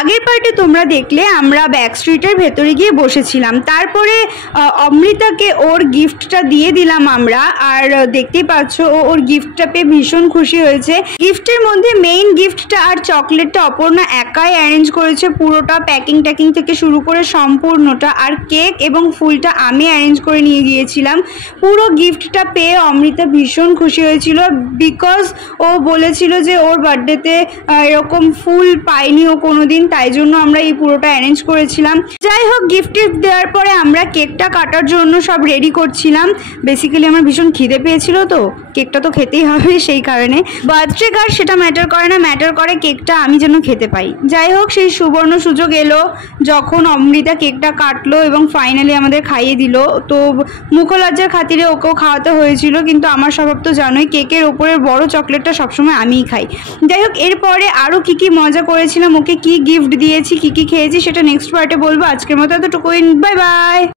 আগের পার্টে তোমরা দেখলে আমরা ব্যাক স্ট্রিটের ভেতরে গিয়ে বসেছিলাম, তারপরে অমৃতাকে ওর গিফটটা দিয়ে দিলাম আমরা। আর দেখতেই পাচ্ছ ও ওর গিফটটা পেয়ে ভীষণ খুশি হয়েছে। গিফটের মধ্যে মেইন গিফটটা আর চকলেটটা অপর্ণা একাই অ্যারেঞ্জ করেছে, পুরোটা প্যাকিং থেকে শুরু করে সম্পূর্ণটা। আর কেক এবং ফুলটা আমি অ্যারেঞ্জ করে নিয়ে গিয়েছিলাম। পুরো গিফটটা পেয়ে অমৃতা ভীষণ খুশি হয়েছিল, বিকজ ও বলেছিল যে ওর বার্থডেতে এরকম ফুল পাইনি ও কোনোদিন, তাই জন্য আমরা এই পুরোটা অ্যারেঞ্জ করেছিলাম। যাই হোক, গিফট দেওয়ার পরে আমরা কেকটা কাটার জন্য সব রেডি করছিলাম। বেসিক্যালি আমার ভীষণ খিদে পেয়েছিল, তো কেকটা তো খেতেই হবে, সেই কারণে। বার্থডে কার সেটা ম্যাটার করে না, ম্যাটার করে কেকটা আমি যেন খেতে পাই। যাই হোক, সেই সুবর্ণ সুযোগ এলো যখন অমৃতা কেকটা কাটলো এবং ফাইনালি আমাদের খাইয়ে দিল। তো মুখলজ্জার খাতিরে ওকেও খাওয়াতে হয়েছিল, কিন্তু আমার স্বভাব তো জানোই, কেকের ওপরের বড় চকলেটটা সবসময় আমিই খাই। যাই হোক, এরপরে আরও কী কী মজা করেছিলাম, ওকে কী গিফট দিয়েছি, কী কী খেয়েছি, সেটা নেক্সট পার্টে বলবো। আজকের মতো এতটুকুই, বাই বাই।